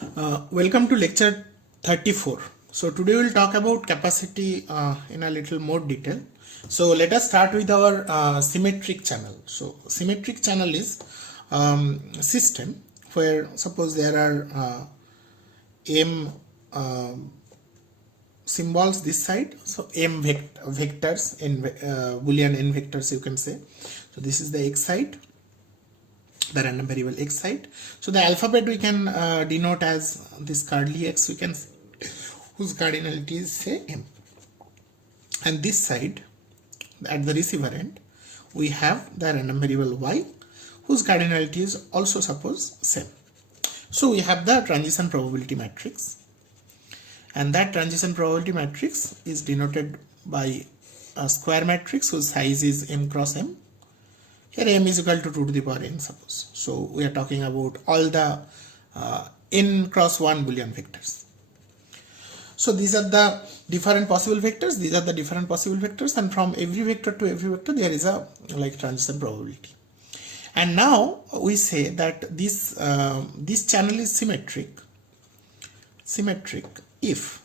Welcome to lecture 34. So today we'll talk about capacity in a little more detail. So let us start with our symmetric channel. So symmetric channel is system where suppose there are m symbols this side, so m vectors in boolean n vectors you can say. So this is the x side, the random variable x side. So the alphabet we can denote as this curly x, we can whose cardinality is say m, and this side at the receiver end we have the random variable y whose cardinality is also suppose same. So we have the transition probability matrix, and that transition probability matrix is denoted by a square matrix whose size is m cross m. Here m is equal to 2 to the power n suppose. So we are talking about all the n cross 1 boolean vectors. So these are the different possible vectors, and from every vector to every vector there is a transition probability. And now we say that this this channel is symmetric if,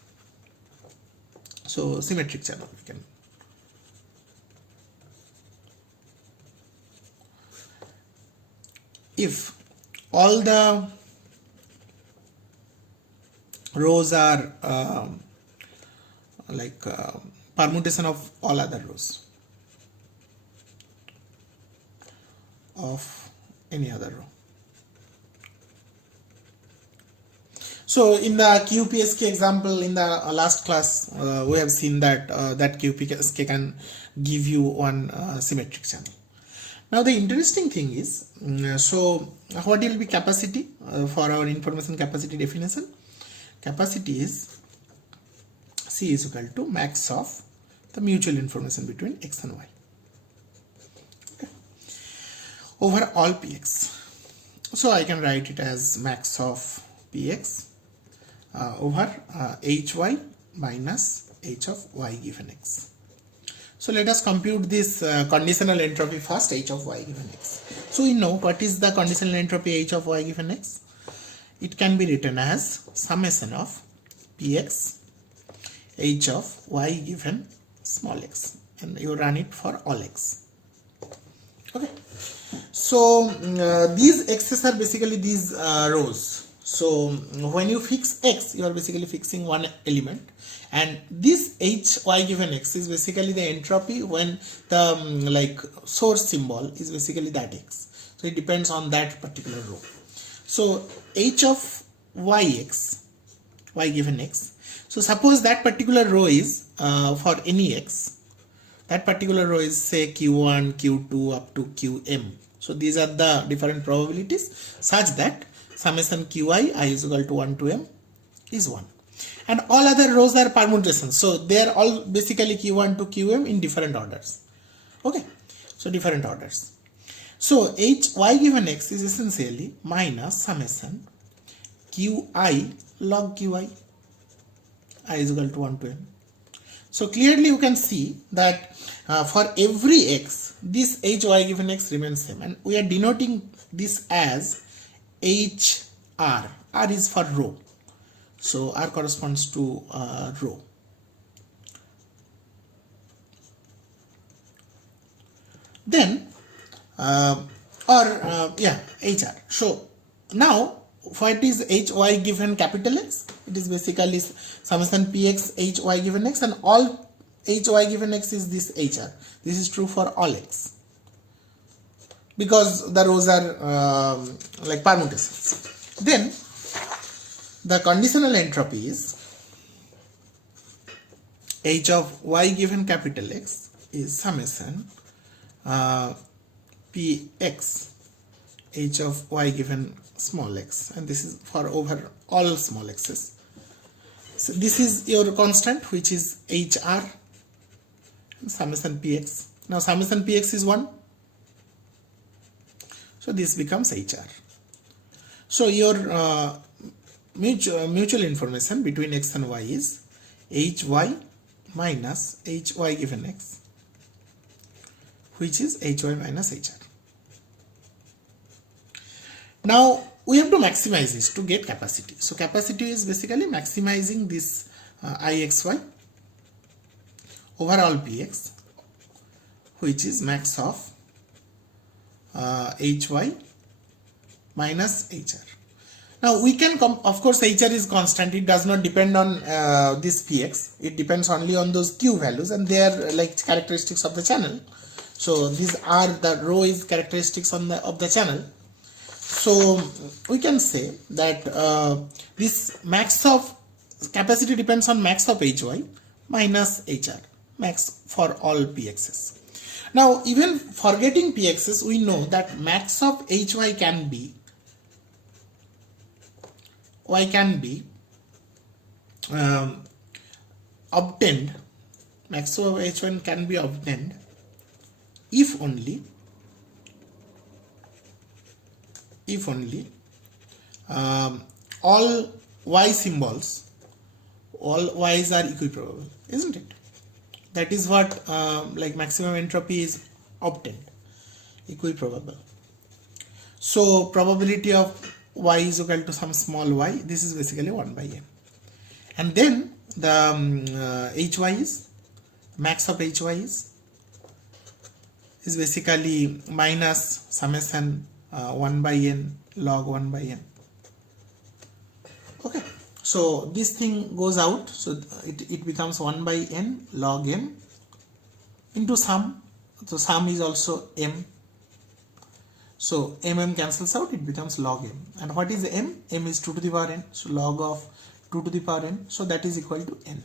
so symmetric channel we can, if all the rows are permutation of all other rows of any other row. So in the QPSK example in the last class we have seen that that QPSK can give you one symmetric channel. Now the interesting thing is, so what will be capacity for our information capacity definition? Capacity is C is equal to max of the mutual information between x and y, okay, over all px. So I can write it as max of px over hy minus h of y given x. So let us compute this conditional entropy first, h of y given x. So we know what is the conditional entropy h of y given x. It can be written as summation of px h of y given small x, and you run it for all x. Okay. So these x's are basically these rows. So when you fix x, you are basically fixing one element, and this hy given x is basically the entropy when the source symbol is basically that x. So it depends on that particular row. So h of yx, y given x. So suppose that particular row is for any x, that particular row is say q1, q2 up to qm. So these are the different probabilities such that summation qi I is equal to 1 to m is 1, and all other rows are permutations, so they are all basically q1 to qm in different orders. Okay, so different orders. So hy given x is essentially minus summation qi log qi I is equal to 1 to m. So clearly you can see that for every x this hy given x remains same, and we are denoting this as hr. R is for row, so r corresponds to row. Then hr. So now what is hy given capital X? It is basically summation px hy given x, and all hy given x is this hr. This is true for all x because the rows are permutations. Then the conditional entropy is h of y given capital X is summation px h of y given small x, and this is for over all small x's. So this is your constant, which is hr, and summation px. Now summation px is 1, so this becomes hr. So your mutual information between x and y is hy minus hy given x, which is hy minus hr. Now we have to maximize this to get capacity. So capacity is basically maximizing this IXY over all PX, which is max of HY minus HR. Now we can of course HR is constant, it does not depend on this PX, it depends only on those Q values, and they are like characteristics of the channel. So these are the rho is characteristics of the channel. So we can say that this max of capacity depends on max of HY minus HR, max for all PXs. Now even forgetting PXs, we know that max of HY can be obtained, max of H1 can be obtained if only all Y symbols, all Y's are equiprobable, isn't it? That is what like maximum entropy is obtained, equiprobable. So probability of Y is equal to some small y, this is basically 1 by n. And then the HY is, max of HY is basically minus summation 1 by n log 1 by n. Okay, so this thing goes out, so it becomes 1 by n log n into sum. So sum is also m. So mm cancels out, it becomes log m. And what is m? M is 2 to the power n. So log of 2 to the power n. So that is equal to n.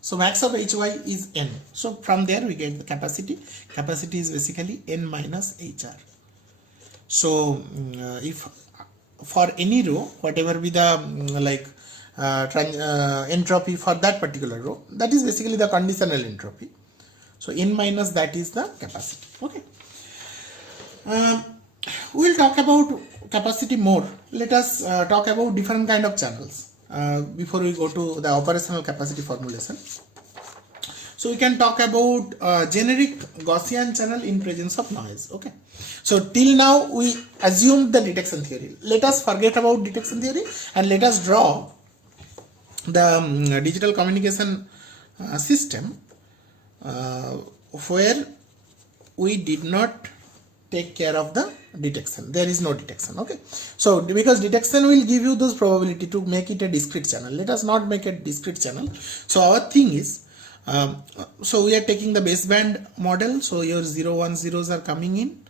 So max of HY is n. So from there we get the capacity. Capacity is basically n minus HR. So if for any row, whatever be the entropy for that particular row, that is basically the conditional entropy. So n minus that is the capacity. Okay. We will talk about capacity more. Let us talk about different kind of channels before we go to the operational capacity formulation. So we can talk about generic Gaussian channel in presence of noise. Okay. So till now we assumed the detection theory. Let us forget about detection theory and let us draw the digital communication system where we did not take care of the detection. There is no detection. Okay. So because detection will give you those probability to make it a discrete channel. Let us not make a discrete channel. So our thing is, so we are taking the baseband model. So your 0, 1, 0s are coming in.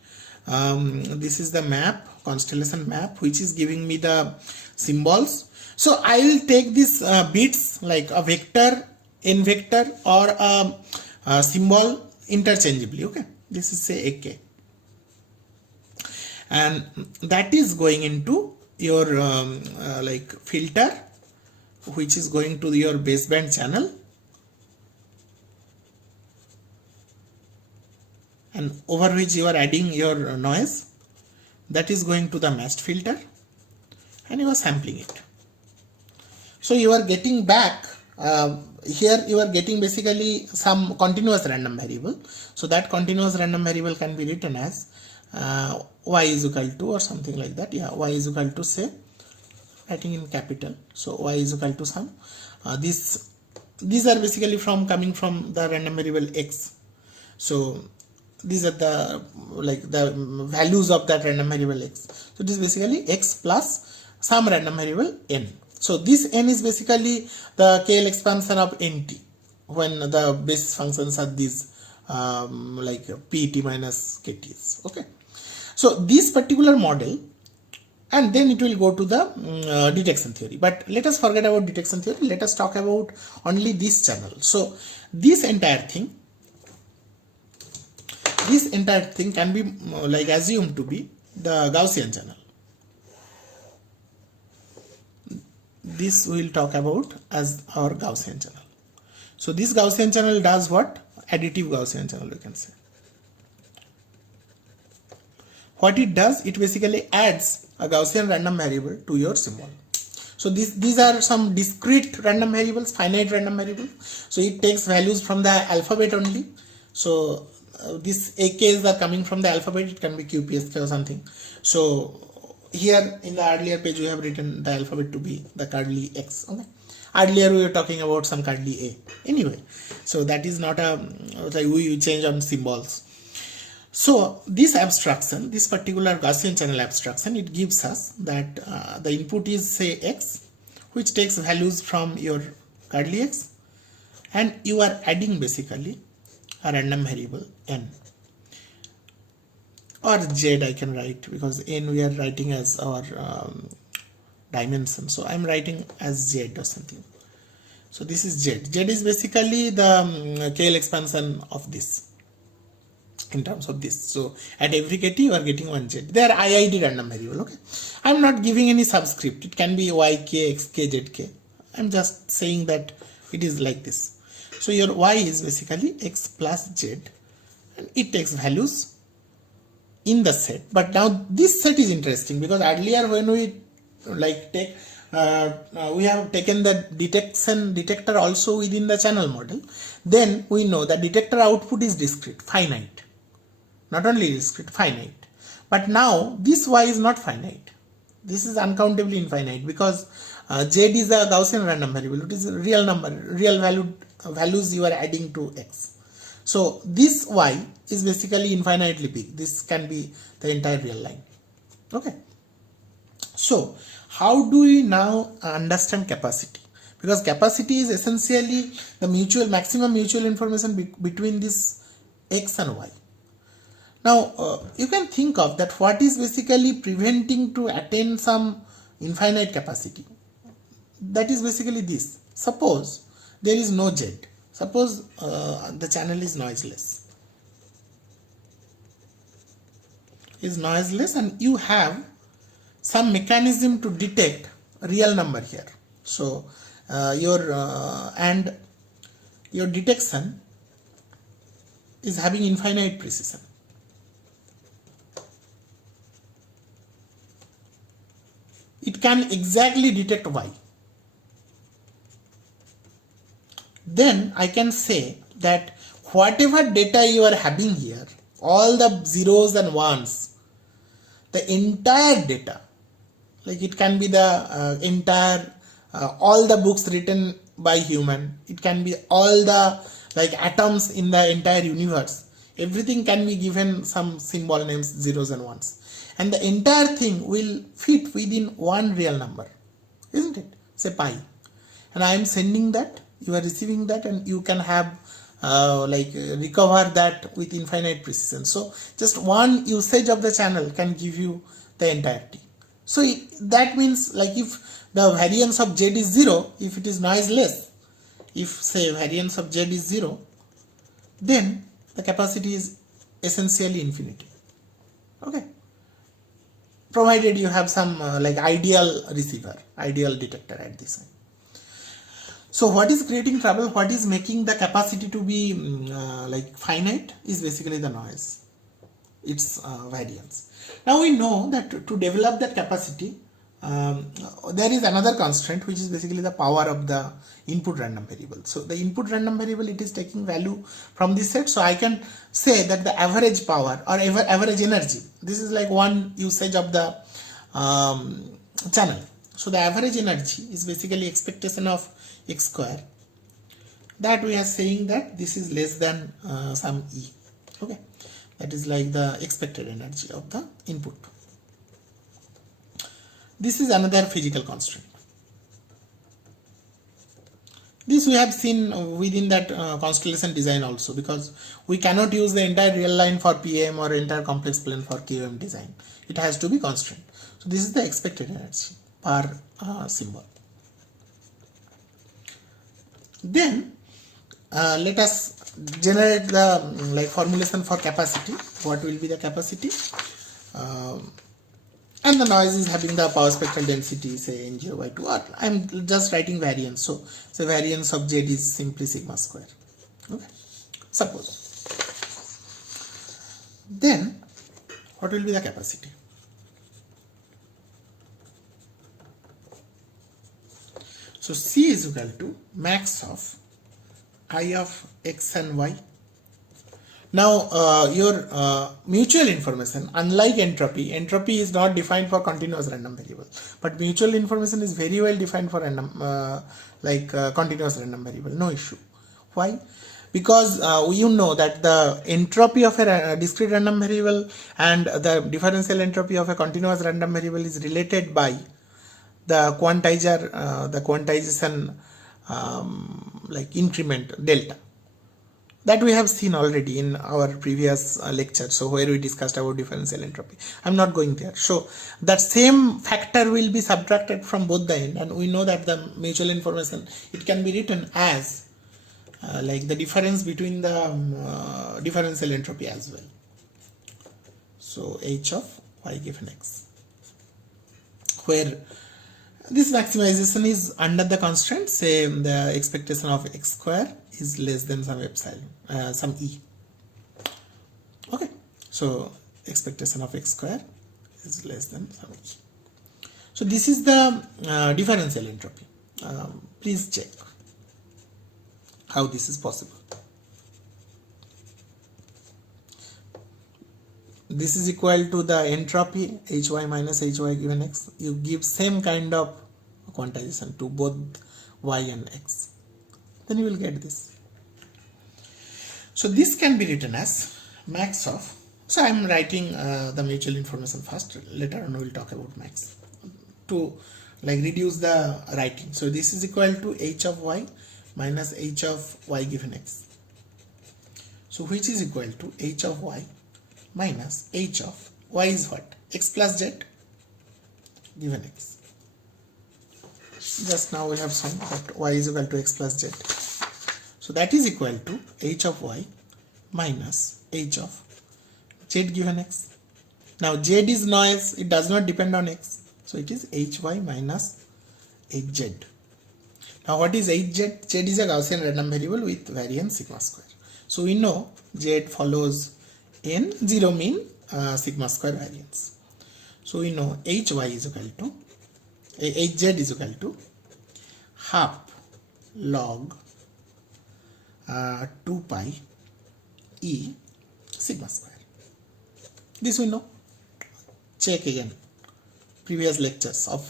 This is the map, constellation map, which is giving me the symbols. So I will take these bits like a vector, n vector, or a symbol interchangeably. Okay. This is say AK. And that is going into your like filter, which is going to your baseband channel, and over which you are adding your noise, that is going to the matched filter, and you are sampling it. So you are getting back here you are getting basically some continuous random variable. So that continuous random variable can be written as y is equal to or something like that. Yeah, y is equal to, say, writing in capital. So y is equal to some these are basically coming from the random variable x. So these are the the values of that random variable x. So this is basically x plus some random variable n. So this n is basically the KL expansion of nt when the basis functions are these like PET minus KTs. Okay. So this particular model, and then it will go to the detection theory. But let us forget about detection theory. Let us talk about only this channel. So this entire thing can be assumed to be the Gaussian channel. This we will talk about as our Gaussian channel. So this Gaussian channel does what? Additive Gaussian channel, we can say. What it does, it basically adds a Gaussian random variable to your symbol. So these are some discrete random variables, finite random variables. So it takes values from the alphabet only. So these AKs are coming from the alphabet. It can be QPSK or something. So here in the earlier page we have written the alphabet to be the curly X. Okay, earlier we were talking about some curly A. Anyway, so that is not a like we change on symbols. So this abstraction, this particular Gaussian channel abstraction, it gives us that the input is say X, which takes values from your curly X, and you are adding basically a random variable n, or Z I can write, because n we are writing as our dimension, so I'm writing as Z or something. So this is Z. Z is basically the KL expansion of this in terms of this. So at every kt you are getting one Z. They are IID random variable. Okay, I'm not giving any subscript. It can be YK, XK, ZK. I'm just saying that it is like this. So your Y is basically X plus Z, and it takes values in the set. But now this set is interesting, because earlier when we like take we have taken the detector also within the channel model, then we know that detector output is discrete, finite. Not only discrete, finite. But now this Y is not finite. This is uncountably infinite, because Z is a Gaussian random variable. It is a real number, real values you are adding to X. So this Y is basically infinitely big. This can be the entire real line. Okay. So how do we now understand capacity? Because capacity is essentially the maximum mutual information between this X and Y. Now you can think of that what is basically preventing to attain some infinite capacity. That is basically this. Suppose there is no Z. Suppose the channel is noiseless. And you have some mechanism to detect a real number here. So your detection is having infinite precision. It can exactly detect Y. Then I can say that whatever data you are having here, all the zeros and ones, the entire data, like it can be the entire all the books written by human, it can be all the like atoms in the entire universe, everything can be given some symbol names, zeros and ones, and the entire thing will fit within one real number, isn't it? Say pi, and I am sending that, you are receiving that, and you can have recover that with infinite precision. So just one usage of the channel can give you the entirety. So that means, like, if the variance of Z is 0, if it is noiseless, if say variance of Z is 0, then the capacity is essentially infinity. Okay, provided you have some ideal receiver, ideal detector at this time. So what is creating trouble, what is making the capacity to be finite, is basically the noise, its variance. Now we know that to develop that capacity, there is another constraint, which is basically the power of the input random variable. So the input random variable, it is taking value from this set. So I can say that the average power or average energy, this is like one usage of the channel. So the average energy is basically expectation of X square, that we are saying that this is less than some E. Okay, that is like the expected energy of the input. This is another physical constraint. This we have seen within that constellation design also, because we cannot use the entire real line for PM or entire complex plane for QM design. It has to be constrained. So this is the expected energy per symbol. Then let us generate the formulation for capacity. What will be the capacity? And the noise is having the power spectral density, say N0 by 2, or I'm just writing variance. So variance of Z is simply sigma square. Okay, suppose. Then what will be the capacity? So C is equal to max of I of X and Y Now your mutual information, unlike entropy, entropy is not defined for continuous random variable, but mutual information is very well defined for random continuous random variable. No issue. Why? Because you know that the entropy of a discrete random variable and the differential entropy of a continuous random variable is related by the quantizer, the quantization increment delta. That we have seen already in our previous lecture, so where we discussed about differential entropy. I'm not going there. So that same factor will be subtracted from both the end, and we know that the mutual information, it can be written as the difference between the differential entropy as well. So h of y given x, where this maximization is under the constraint, say the expectation of x square is less than some epsilon, some e. Okay, so expectation of x square is less than some e. So this is the differential entropy. Please check how this is possible. This is equal to the entropy hy minus hy given x. You give same kind of quantization to both y and x, then you will get this. So this can be written as max of, so I am writing the mutual information first, later on we will talk about max to reduce the writing. So this is equal to h of y minus h of y given x, so which is equal to h of y minus h of y is what? X plus z given x. Just now we have shown that y is equal to x plus z. So that is equal to h of y minus h of z given x. Now z is noise, it does not depend on x. So it is hy minus hz. Now what is hz? Z is a Gaussian random variable with variance sigma square. So we know z follows in zero mean sigma square variance. So we know hy is equal to hz is equal to half log 2 pi e sigma square. This we know. Check again previous lectures of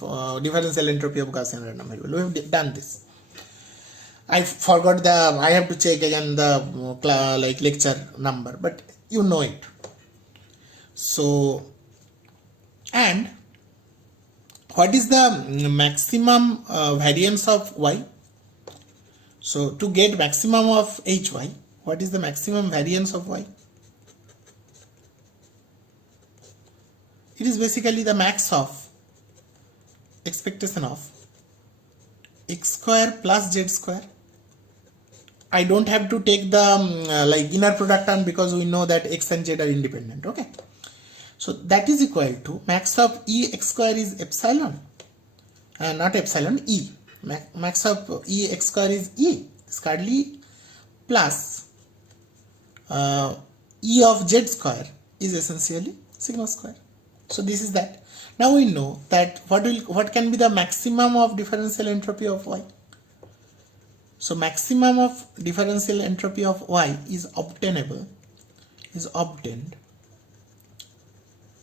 differential entropy of Gaussian random variable. We have done this. I forgot I have to check again the lecture number, but you know it. So, and what is the maximum variance of y? So to get maximum of hy, what is the maximum variance of y? It is basically the max of expectation of x square plus z square. I don't have to take the inner product term because we know that x and z are independent. Okay, so that is equal to max of e x square is epsilon, not epsilon, e. Max of e x square is e squarely plus e of z square is essentially sigma square. So this is that. Now we know that what can be the maximum of differential entropy of y. So maximum of differential entropy of y is obtained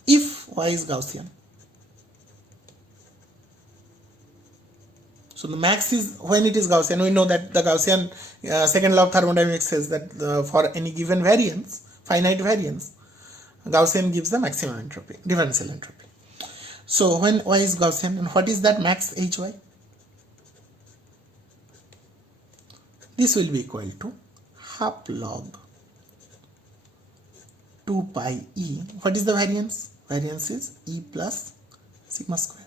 if y is Gaussian. So the max is when it is Gaussian. We know that the Gaussian second law of thermodynamics says that for any given variance, finite variance, Gaussian gives the maximum entropy, differential entropy. So when y is Gaussian, and what is that max hy? This will be equal to half log 2 pi e. What is the variance? Variance is e plus sigma square.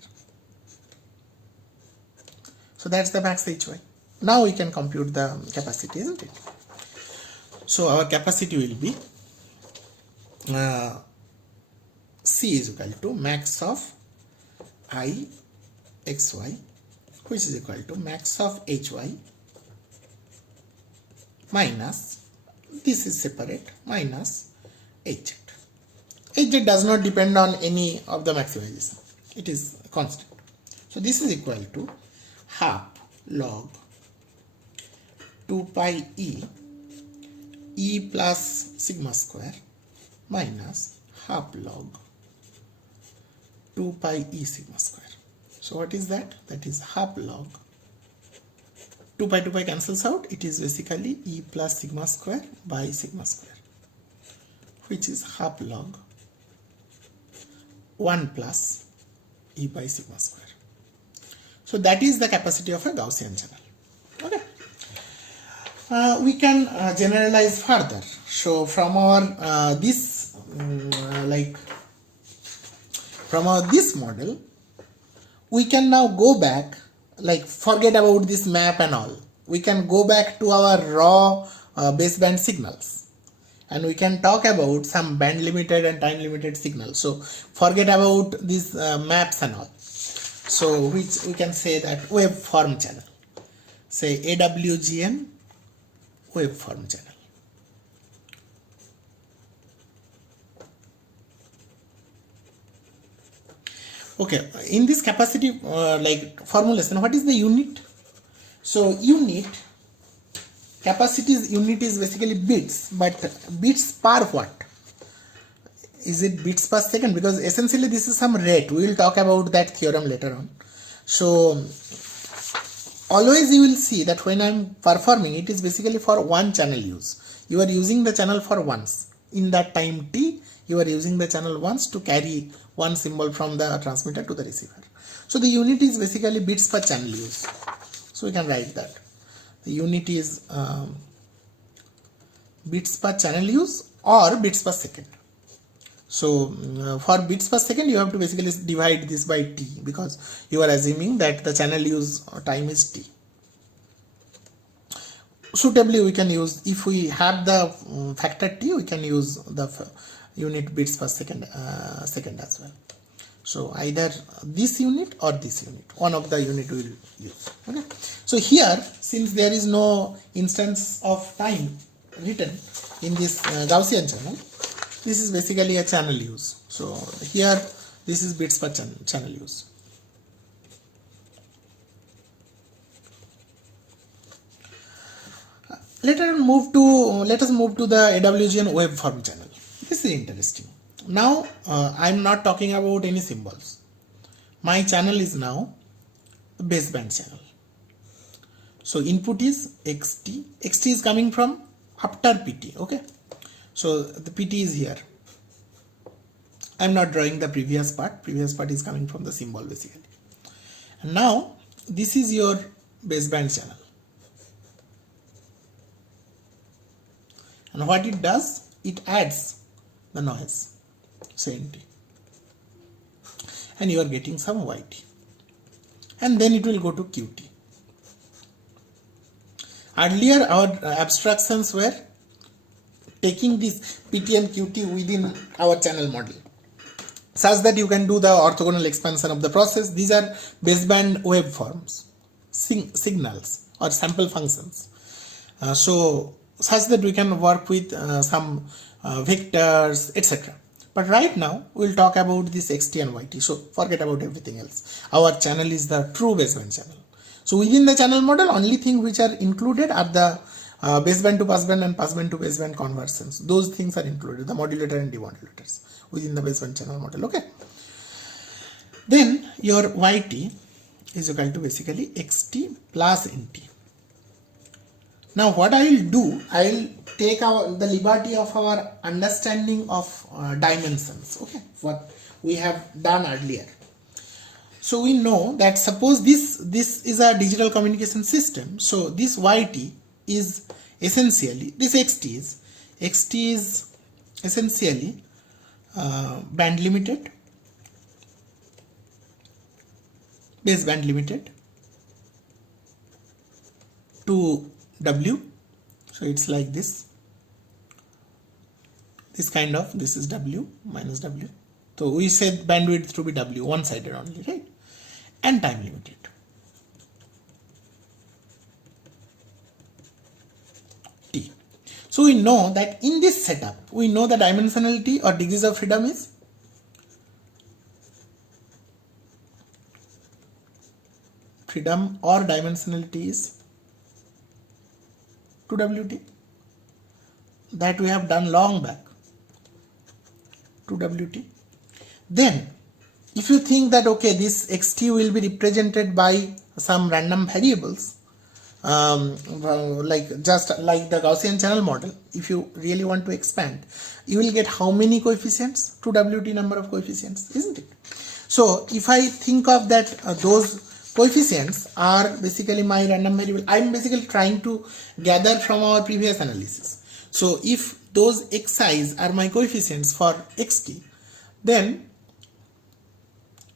So that's the max hy. Now we can compute the capacity, isn't it? So our capacity will be C is equal to max of I xy, which is equal to max of hy minus, this is separate, minus hz. Hz does not depend on any of the maximization, it is constant. So this is equal to half log 2 pi e E plus sigma square minus half log 2 pi E sigma square. So what is that? That is half log 2 pi cancels out. It is basically E plus sigma square by sigma square, which is half log 1 plus E by sigma square. So that is the capacity of a Gaussian channel. Okay. We can generalize further. So from our this model, we can now go back, like forget about this map and all. We can go back to our raw baseband signals, and we can talk about some band limited and time limited signals. So forget about these maps and all. So which we can say that waveform channel, say AWGN waveform channel. Okay, in this capacity formulation, what is the unit? So capacity's unit is basically bits, but bits per what? Is it bits per second? Because essentially this is some rate. We will talk about that theorem later on. So always you will see that when I am performing, it is basically for one channel use. You are using the channel for once. In that time t, you are using the channel once to carry one symbol from the transmitter to the receiver. So the unit is basically bits per channel use. So we can write that. The unit is bits per channel use or bits per second. So for bits per second, you have to basically divide this by t, because you are assuming that the channel use time is t. Suitably, we can use, if we have the factor t, we can use the unit bits per second as well. So either this unit or this unit, one of the unit we will use. Okay. So here, since there is no instance of time written in this Gaussian channel, this is basically a channel use. So here this is bits per channel use. Let us move to the AWGN waveform channel. This is interesting. Now I am not talking about any symbols. My channel is now a baseband channel. So input is xt. Xt is coming from after pt. Okay. So the pt is here. I am not drawing the previous part. Previous part is coming from the symbol basically. And now this is your baseband channel. And what it does, it adds the noise, say nt, and you are getting some yt, and then it will go to qt. Earlier our abstractions were taking this pt and qt within our channel model, such that you can do the orthogonal expansion of the process. These are baseband waveforms, signals or sample functions. Such that we can work with some vectors, etc. But right now we will talk about this xt and yt. So forget about everything else. Our channel is the true baseband channel. So within the channel model, only thing which are included are the baseband to passband and passband to baseband conversions. Those things are included, the modulator and demodulators within the baseband channel model. Okay. Then your yt is equal to basically xt plus nt. Now what I will do, I will take the liberty of our understanding of dimensions. Okay, what we have done earlier. So we know that suppose this is a digital communication system. So this yt is essentially, this xt is essentially band limited, baseband limited to w. So it's like this kind of, this is w minus w. So we said bandwidth to be w, one sided only, right? And time limited. T. So we know that in this setup, we know the dimensionality or degrees of freedom is is 2wt. that we have done long back, 2wt. Then if you think that okay, this xt will be represented by some random variables, like just like the Gaussian channel model, if you really want to expand, you will get how many coefficients? 2wt number of coefficients, isn't it? So if I think of that, those coefficients are basically my random variable. I'm basically trying to gather from our previous analysis. So if those xi's are my coefficients for xt, then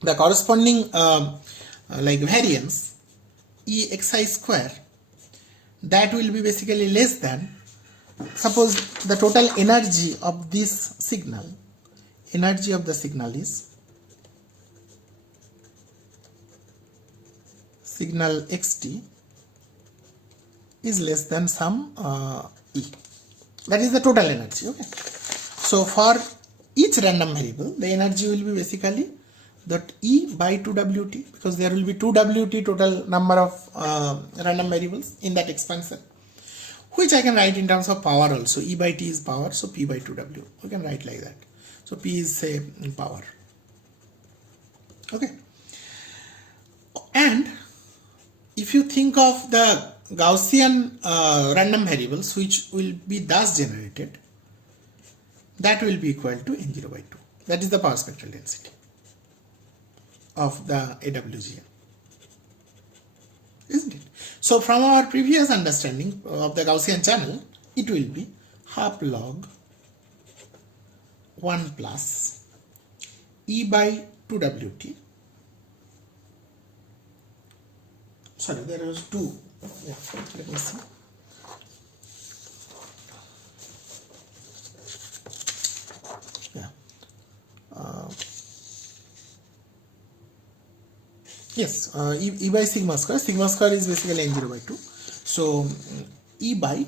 the corresponding like variance exi square, that will be basically less than, suppose the total energy of this signal, energy of the signal is signal xt is less than some e. That is the total energy. Okay. So for each random variable, the energy will be basically that e by 2wt, because there will be 2wt total number of random variables in that expansion, which I can write in terms of power also. E by t is power, so p by 2w. We can write like that. So p is say power. Okay. And if you think of the Gaussian random variables which will be thus generated, that will be equal to n0 by 2. That is the power spectral density of the AWGN, isn't it? So from our previous understanding of the Gaussian channel, it will be half log 1 plus e by 2wt. Sorry, there was 2. Yeah, let me see. Yeah. Yes, e by sigma square. Sigma square is basically n0 by 2. So e by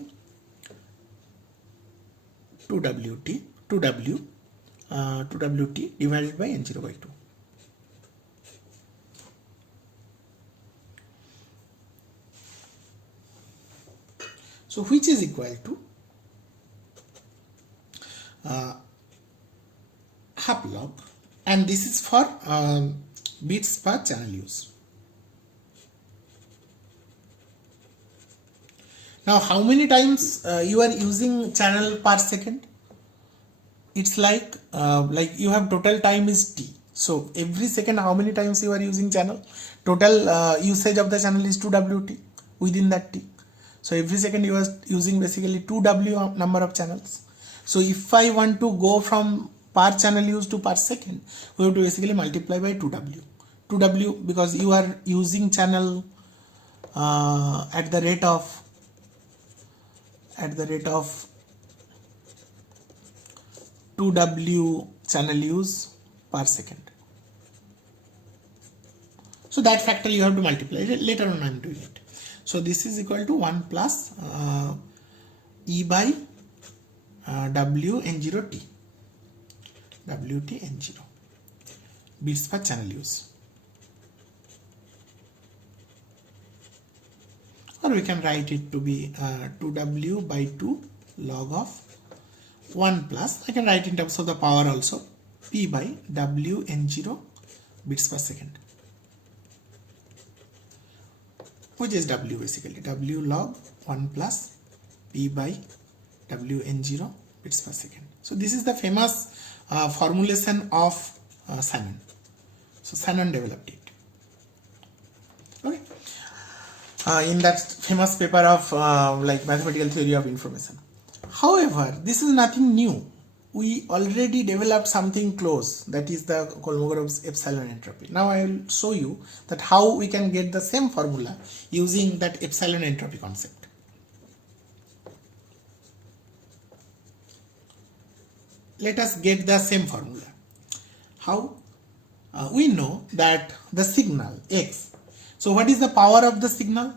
2wt, 2wt divided by n0 by 2. So which is equal to half log, and this is for bits per channel use. Now how many times you are using channel per second? It's like you have total time is t. So every second how many times you are using channel? Total usage of the channel is 2wt within that t. So every second you are using basically 2w number of channels. So if I want to go from per channel use to per second, we have to basically multiply by 2w. 2w because you are using channel at the rate of 2w channel use per second. So that factor you have to multiply. Later on I am doing it. So this is equal to 1 plus e by w n0 t, wt n0 bits per channel use. Or we can write it to be 2w by 2 log of 1 plus, I can write in terms of the power also, p by w n0 bits per second, which is w basically, w log 1 plus p by w n0 bits per second. So this is the famous formulation of Shannon. So Shannon developed it. Okay. In that famous paper of like mathematical theory of information. However, this is nothing new. We already developed something close, that is the Kolmogorov's epsilon entropy. Now I will show you that how we can get the same formula using that epsilon entropy concept. Let us get the same formula. How? We know that the signal x. So what is the power of the signal?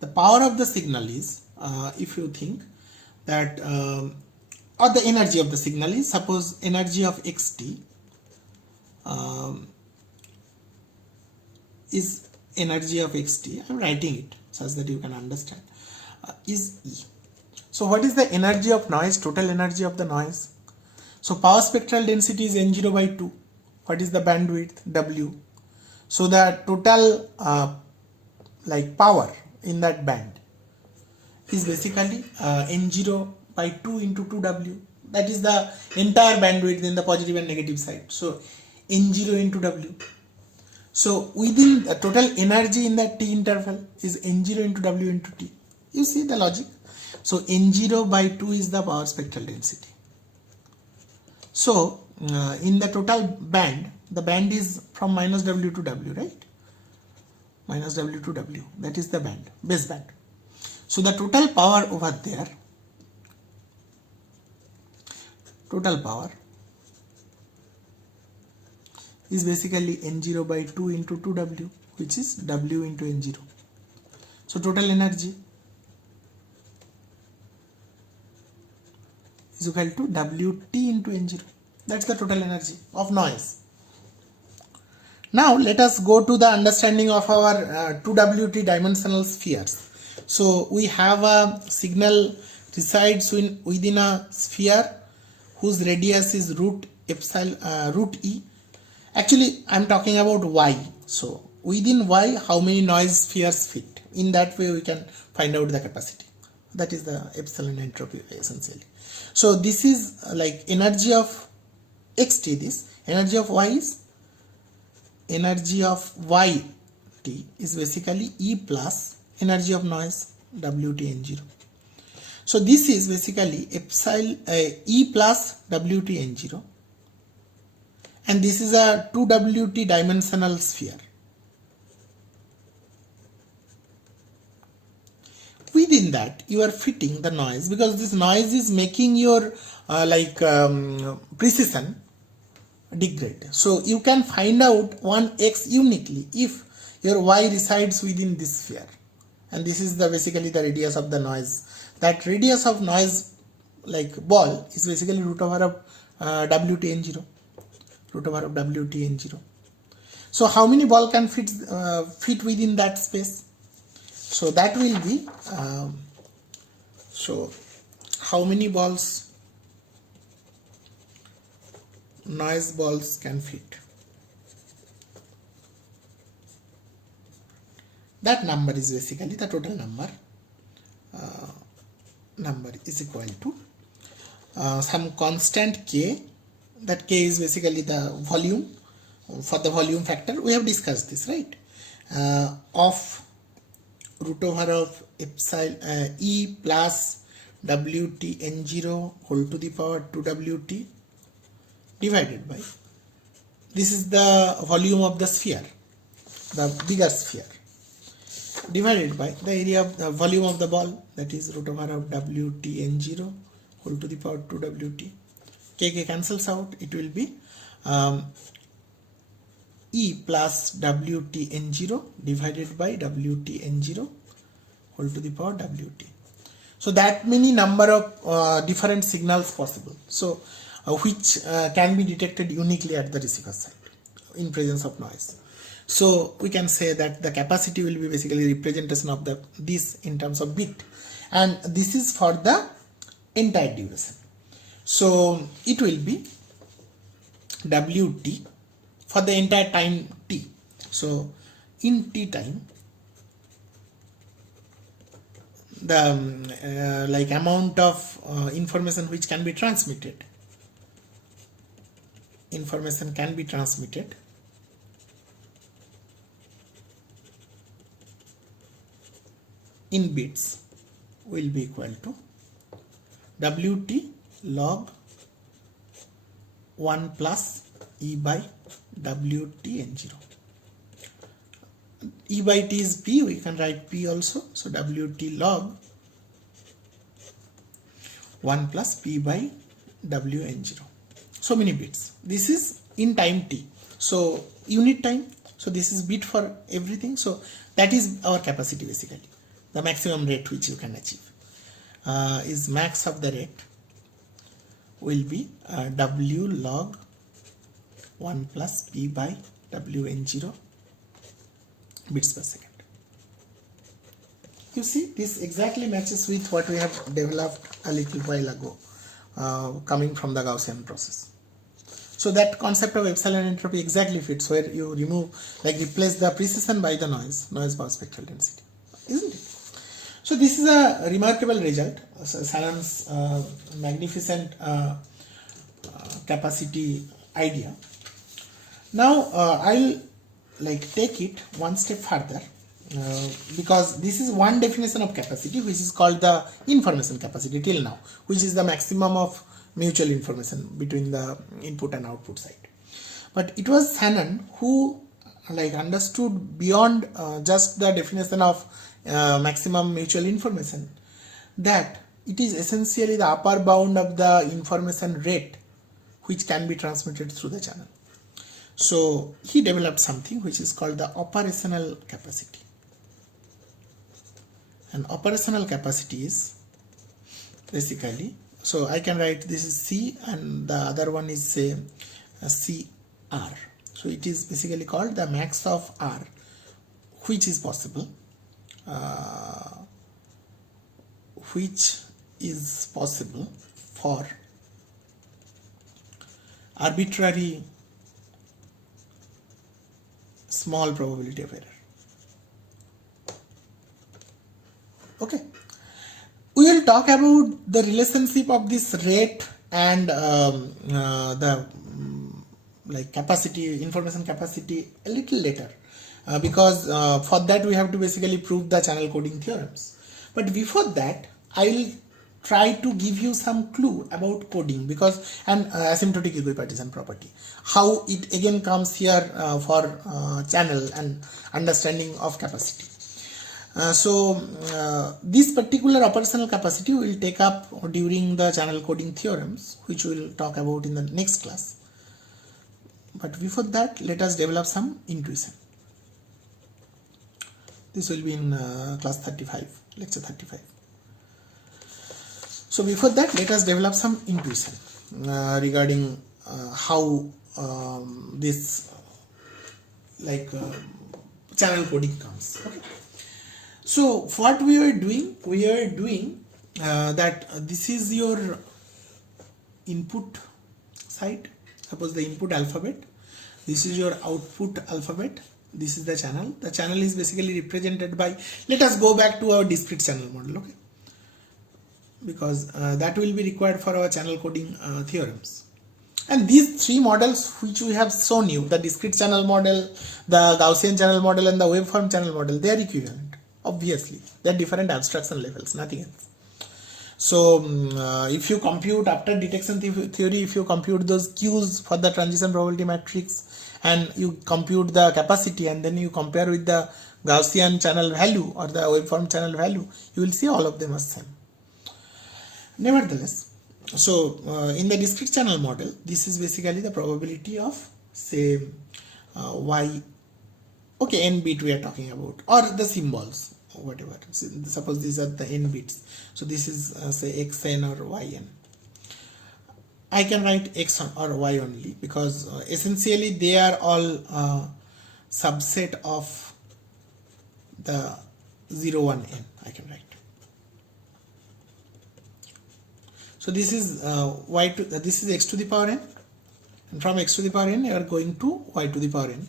The power of the signal is, if you think that, or the energy of the signal is, suppose energy of xt is energy of xt, I am writing it such that you can understand, is E. So what is the energy of noise, total energy of the noise? So power spectral density is N0 by 2. What is the bandwidth? W. So the total power in that band is basically N0 by 2 into 2W. That is the entire bandwidth in the positive and negative side. So N0 into W. So within the total energy in that T interval is N0 into W into T. You see the logic? So N0 by 2 is the power spectral density. So in the total band, the band is from minus W to W, right? Minus W to W, that is the band, base band. So the total power over there, total power is basically N0 by 2 into 2W, which is W into N0. So total energy is equal to Wt into N0. That's the total energy of noise. Now let us go to the understanding of our 2Wt dimensional spheres. So we have a signal resides within a sphere whose radius is root E. Actually, I am talking about Y. So within Y, how many noise spheres fit? In that way, we can find out the capacity. That is the epsilon entropy essentially. So this is like energy of xt. This energy of Y is Yt is basically E plus energy of noise Wtn0. So this is basically epsilon E plus Wtn0, and this is a 2Wt dimensional sphere. Within that you are fitting the noise, because this noise is making your precision degrade. So you can find out one x uniquely if your Y resides within this sphere, and this is the basically the radius of the noise. That radius of noise ball is basically root over of Wtn0, root over of Wtn0. So how many ball can fit within that space? So that will be so how many balls, noise balls can fit? That number is basically the total number. Number is equal to some constant k. That k is basically the volume. For the volume factor, we have discussed this, right? Of root over of epsilon E plus Wtn0 whole to the power 2Wt divided by, this is the volume of the sphere, the bigger sphere, divided by the area of the volume of the ball, that is root over of Wtn0 whole to the power 2Wt. K cancels out, it will be E plus Wtn0 divided by Wtn0 whole to the power Wt. So that many number of different signals possible, so which can be detected uniquely at the receiver side in presence of noise. So we can say that the capacity will be basically representation of this in terms of bit, and this is for the entire duration. So it will be Wt for the entire time t. So in t time, the amount of information which can be transmitted, information can be transmitted in bits will be equal to Wt log 1 plus E by Wtn0. E by T is P, we can write P also. So Wt log 1 plus P by Wn0. So many bits. This is in time T. So unit time. So this is bit for everything. So that is our capacity basically. The maximum rate which you can achieve is max of the rate will be W log 1 plus P by Wn0 bits per second. you see this exactly matches with what we have developed a little while ago, coming from the Gaussian process. So that concept of epsilon entropy exactly fits, where you replace the precision by the noise power spectral density, isn't it? So this is a remarkable result. Shannon's magnificent capacity idea. Now I'll take it one step further, because this is one definition of capacity, which is called the information capacity till now, which is the maximum of mutual information between the input and output side. But it was Shannon who understood beyond just the definition of maximum mutual information, that it is essentially the upper bound of the information rate which can be transmitted through the channel. So he developed something which is called the operational capacity. And operational capacity is basically, so I can write this is C and the other one is say CR. So it is basically called the max of R, which is possible, for arbitrary small probability of error. Okay, we will talk about the relationship of this rate and the capacity, information capacity a little later, because for that we have to basically prove the channel coding theorems. But before that, I will try to give you some clue about coding, because and asymptotic equipartition property, how it again comes here for channel and understanding of capacity. This particular operational capacity we will take up during the channel coding theorems, which we will talk about in the next class. But before that, let us develop some intuition. This will be in class 35, lecture 35. So before that, let us develop some intuition regarding how this channel coding comes. Okay. So what we are doing that this is your input side. Suppose the input alphabet, this is your output alphabet, this is the channel. The channel is basically represented by, let us go back to our discrete channel model, okay, because that will be required for our channel coding theorems. And these three models which we have shown you, the discrete channel model, the Gaussian channel model and the waveform channel model, they are equivalent. Obviously, they are different abstraction levels, nothing else. So if you compute after detection theory, if you compute those Q's for the transition probability matrix and you compute the capacity and then you compare with the Gaussian channel value or the waveform channel value, you will see all of them are same. Nevertheless, so in the discrete channel model, this is basically the probability of say y, okay, n bit we are talking about, or the symbols, whatever. Suppose these are the n bits. So this is say xn or yn. I can write x or y only because essentially they are all subset of the 0, 1, n. I can write. So this is this is x to the power n, and from x to the power n you are going to y to the power n.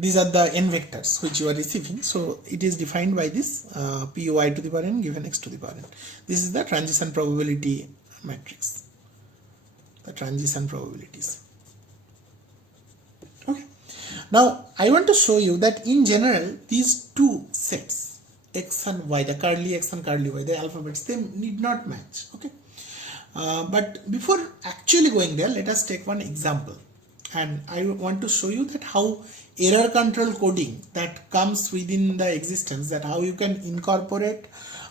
These are the n vectors which you are receiving. So it is defined by this p y to the power n given x to the power n. This is the transition probability matrix. The transition probabilities. Okay. Now I want to show you that in general these two sets, x and y, the curly x and curly y, the alphabets, they need not match. Okay. But before actually going there, let us take one example. And I want to show you that how error control coding that comes within the existence, that how you can incorporate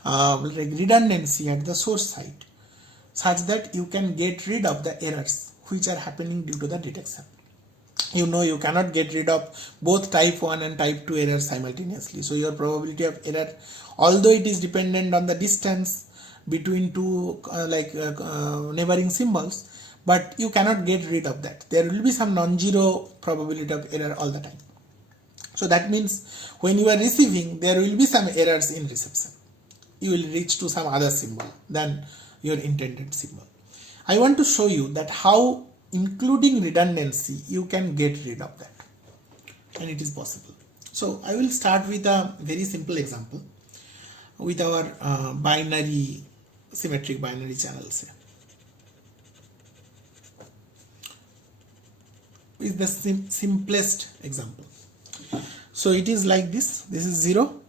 redundancy at the source side such that you can get rid of the errors which are happening due to the detection. You know you cannot get rid of both type 1 and type 2 errors simultaneously. So your probability of error, although it is dependent on the distance between two neighboring symbols, but you cannot get rid of that. There will be some non-zero probability of error all the time. So that means when you are receiving, there will be some errors in reception. you will reach to some other symbol than your intended symbol. I want to show you that how including redundancy you can get rid of that, and it is possible. So I will start with a very simple example with our binary, symmetric binary channels here. Is the simplest example. So it is like this. This is 0.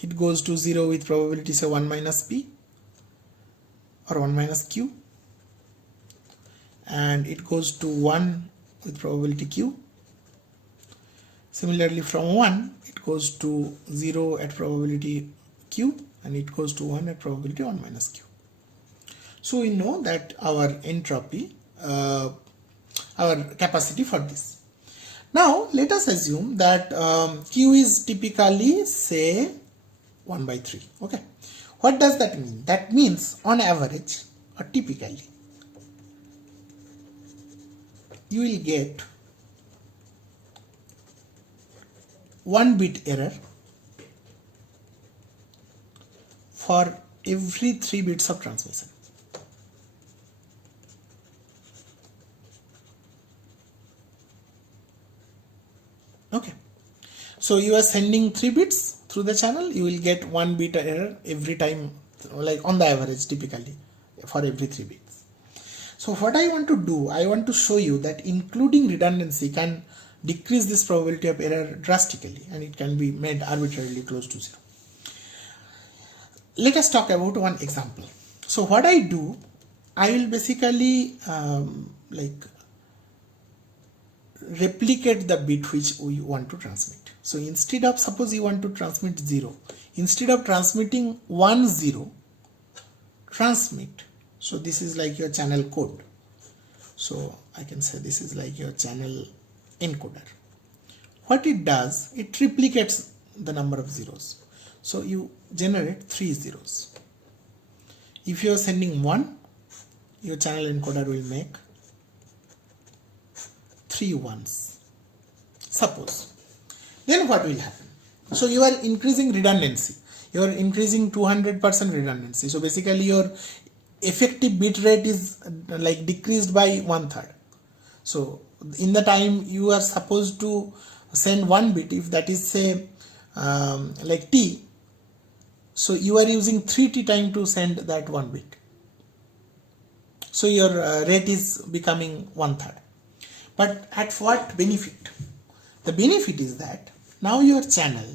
It goes to 0 with probability say 1 minus p or 1 minus q, and it goes to 1 with probability q. Similarly, from 1 it goes to 0 at probability q, and it goes to 1 at probability 1 minus q. So we know that our entropy, our capacity for this. Now let us assume that q is typically say 1 by 3. Okay, what does that mean? That means on average or typically you will get 1 bit error for every 3 bits of transmission. Okay, so you are sending 3 bits through the channel, you will get 1 bit error every time, like on the average typically for every 3 bits. So what I want to do, I want to show you that including redundancy can decrease this probability of error drastically, and it can be made arbitrarily close to 0. Let us talk about one example. So what I do, I will basically replicate the bit which we want to transmit. So instead of, suppose you want to transmit 0, instead of transmitting 1 0, transmit. So this is like your channel code. So I can say this is like your channel encoder. What it does, it replicates the number of zeros. So you generate 3 zeros. If you are sending 1, your channel encoder will make 3 ones, suppose. Then what will happen? So you are increasing redundancy. You are increasing 200% redundancy. So basically your effective bit rate is like decreased by 1/3. So in the time you are supposed to send 1 bit, if that is say like t, so you are using 3t time to send that 1 bit. So your rate is becoming 1/3. But at what benefit? The benefit is that now your channel,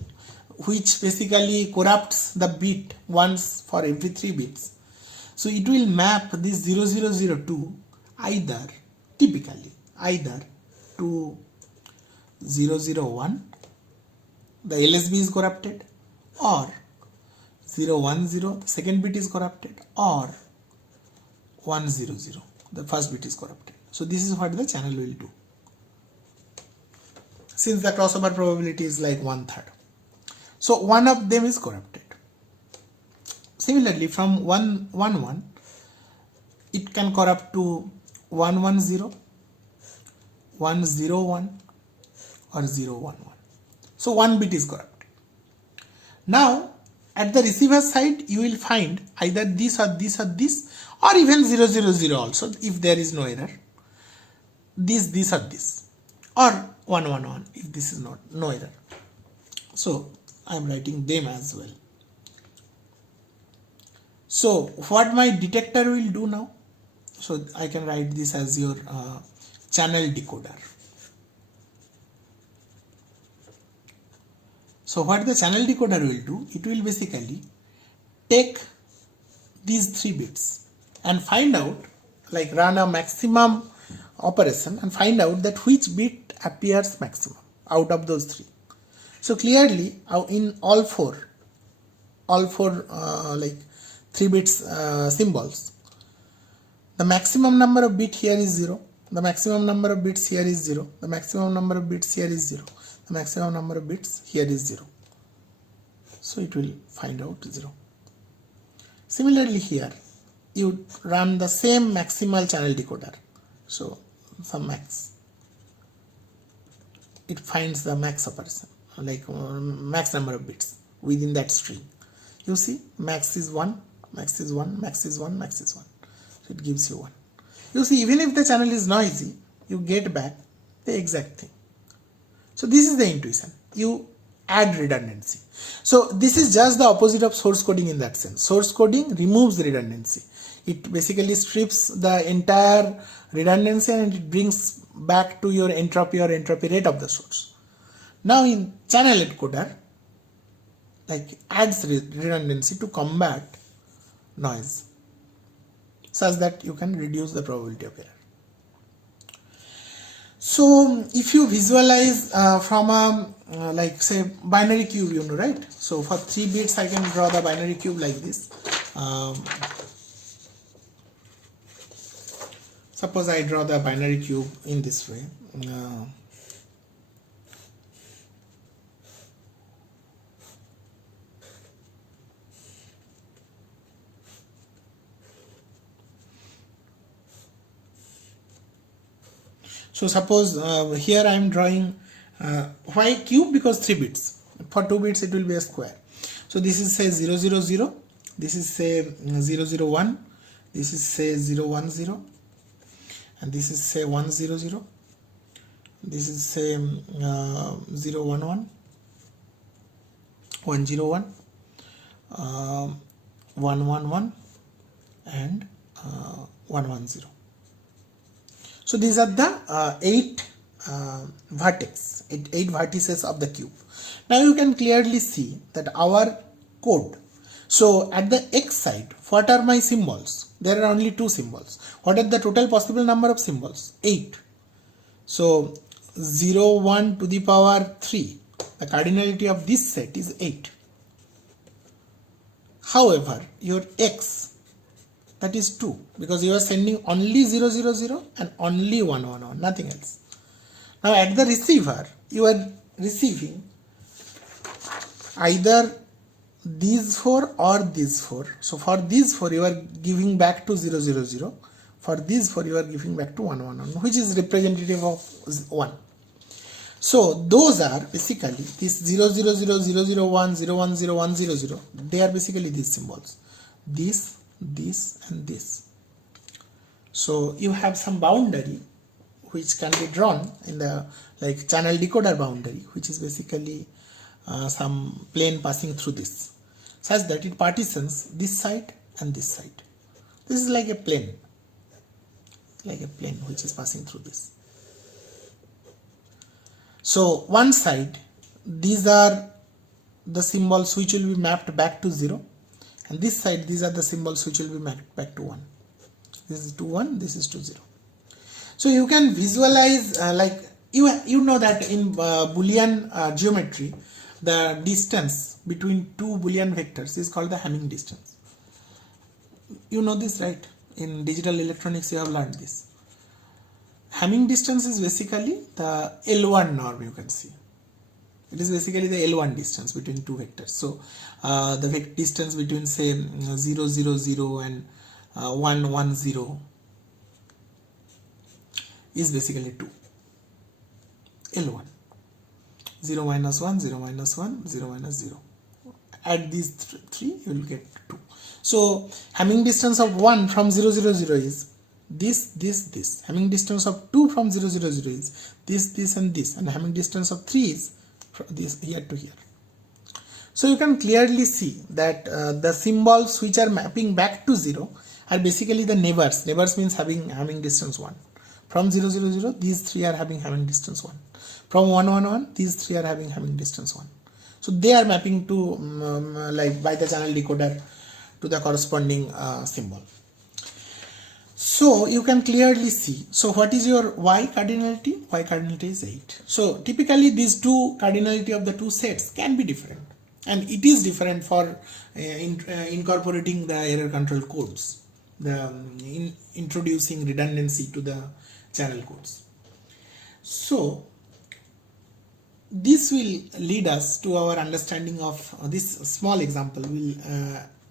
which basically corrupts the bit once for every 3 bits, so it will map this 0002 either, typically either to 001, the LSB is corrupted, or 010, the second bit is corrupted, or 100, the first bit is corrupted. So this is what the channel will do, since the crossover probability is like 1/3. So one of them is corrupted. Similarly, from 111, it can corrupt to 110, 101, or 011. So 1 bit is corrupted. Now at the receiver side, you will find either this or this or this, or even 000 also if there is no error. This or this, or 111 if this is not no error. So I am writing them as well. So what my detector will do now? So I can write this as your channel decoder. So what the channel decoder will do, it will basically take these 3 bits and find out, like run a maximum operation and find out that which bit appears maximum out of those 3. So clearly in all four like 3 bits symbols, the maximum number of bit here is 0, the maximum number of bits here is 0, the maximum number of bits here is 0, the maximum number of bits here is 0. So it will find out 0. Similarly here, you run the same maximal channel decoder. So some max, it finds the max operation, like max number of bits within that string. You see, max is 1, max is 1, max is 1, max is 1. So it gives you 1. You see, even if the channel is noisy, you get back the exact thing. So this is the intuition. You add redundancy. So this is just the opposite of source coding in that sense. Source coding removes redundancy. It basically strips the entire redundancy and it brings back to your entropy or entropy rate of the source. Now in channel encoder, like adds redundancy to combat noise such that you can reduce the probability of error. So if you visualize from a like say binary cube, you know, right? So for 3 bits I can draw the binary cube like this. Suppose I draw the binary cube in this way. So suppose here I am drawing why cube, because 3 bits. For 2 bits it will be a square. So this is say 0 0 0, this is say 0 0 1, this is say 0 1 0, and this is say 1 0 0, this is say 0 1 1, 1 0 1, 1 1 1, and 1 1 0. So these are the 8 vertices of the cube. Now you can clearly see that our code. So at the x side, what are my symbols? There are only 2 symbols. What are the total possible number of symbols? 8. So 0 1 to the power 3. The cardinality of this set is 8. However, your x, that is 2, because you are sending only 0 0 0 and only 1 1 1, nothing else. Now at the receiver, you are receiving either these 4 or these 4. So for these 4 you are giving back to 0 0 0. For these 4 you are giving back to 1 1 1, which is representative of 1. So those are basically this 0 0 0 0 0 1 0 1 0 1 0 0. They are basically these symbols. This, and this. So you have some boundary which can be drawn in the like channel decoder boundary, which is basically some plane passing through this, such that it partitions this side and this side. This is like a plane which is passing through this. So one side, these are the symbols which will be mapped back to 0, and this side, these are the symbols which will be mapped back to 1. This is to 1, this is to 0. So you can visualize like you know that in Boolean geometry, the distance between 2 Boolean vectors is called the Hamming distance. You know this, right? In digital electronics you have learned this. Hamming distance is basically the L1 norm, you can see. It is basically the L1 distance between 2 vectors. So the distance between say 0 0 0 and 1 1 0 is basically 2. L1. 0 minus 1, 0 minus 1, 0 minus 0. Add these 3, you will get 2. So Hamming distance of 1 from 0 0 0 is this. Hamming distance of 2 from 0 0 0 is this and this. And Hamming distance of 3 is from this here to here. So you can clearly see that the symbols which are mapping back to 0 are basically the neighbors. Neighbors means having Hamming distance 1. From 0 0 0, these 3 are having Hamming distance 1. From 1 1 1, these 3 are having Hamming distance 1. So they are mapping to like by the channel decoder to the corresponding symbol. So you can clearly see. So what is your y cardinality? Y cardinality is 8. So typically these two cardinality of the two sets can be different, and it is different for incorporating the error control codes, introducing redundancy to the channel codes. So this will lead us to our understanding of this small example will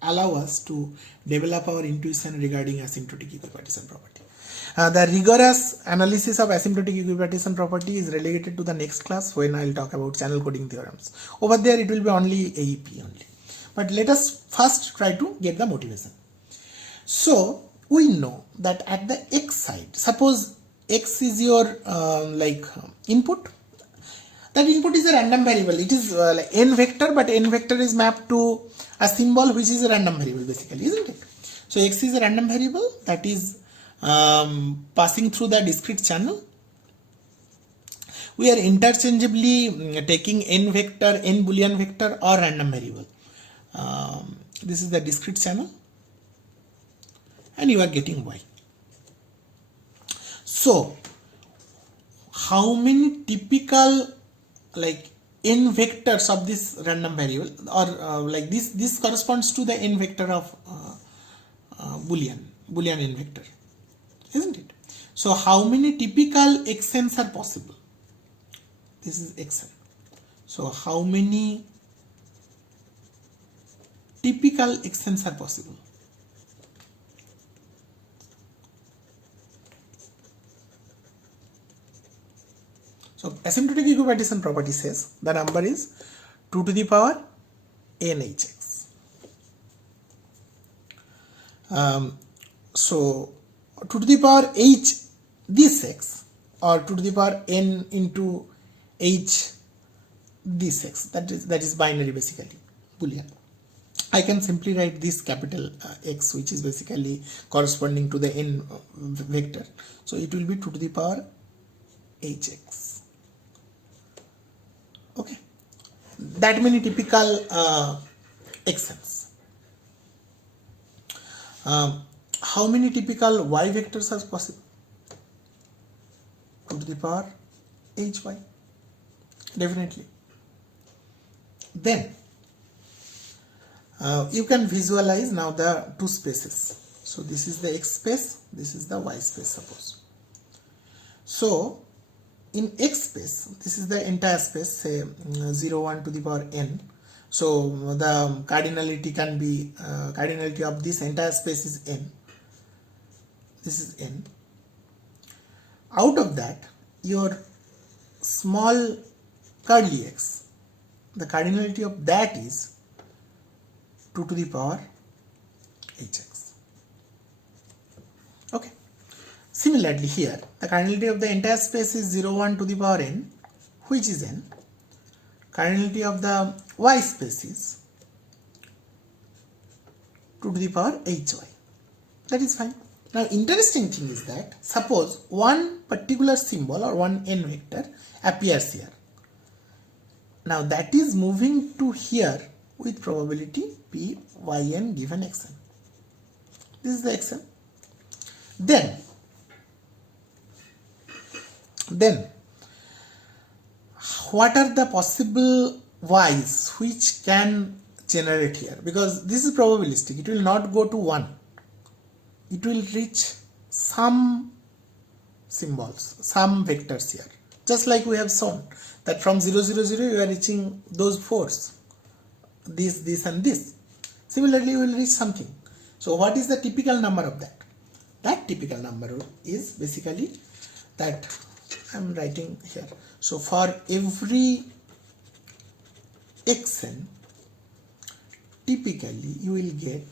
allow us to develop our intuition regarding asymptotic equipartition property. The rigorous analysis of asymptotic equipartition property is relegated to the next class when I will talk about channel coding theorems. Over there it will be only AEP only. but let us first try to get the motivation. So we know that at the x side, suppose x is your input. That input is a random variable. It is like n vector, but n vector is mapped to a symbol which is a random variable basically, isn't it? So x is a random variable that is passing through the discrete channel. We are interchangeably taking n vector, n Boolean vector or random variable. This is the discrete channel and you are getting y. So how many typical like n vectors of this random variable, or like this corresponds to the n vector of Boolean n vector, isn't it? So how many typical xn's are possible? This is xn. So how many typical xn's are possible? So asymptotic equipartition property says the number is 2 to the power nhx. So 2 to the power h this x, or 2 to the power n into h this x, that is binary basically, Boolean. I can simply write this capital X, which is basically corresponding to the n vector. So it will be 2 to the power hx. Okay, that many typical xn's. How many typical y vectors are possible? 2 to the power hy, definitely. Then you can visualize now the two spaces. So this is the x space, this is the y space, suppose. So in x space, this is the entire space, say 0, 1 to the power n. So the cardinality can be, cardinality of this entire space is n. This is n. Out of that, your small curly x, the cardinality of that is 2 to the power hx. Okay. Similarly here, the cardinality of the entire space is 0, 1 to the power n, which is n. Cardinality of the y space is 2 to the power hy. That is fine. Now interesting thing is that suppose one particular symbol or one n vector appears here. Now that is moving to here with probability p yn given xn. This is the xn. Then what are the possible y's which can generate here? Because this is probabilistic, it will not go to 1. It will reach some symbols, some vectors here. Just like we have shown that from 0, 0, 0 you are reaching those 4s. This and this. Similarly you will reach something. So what is the typical number of that? That typical number is basically that I am writing here. So for every xn, typically you will get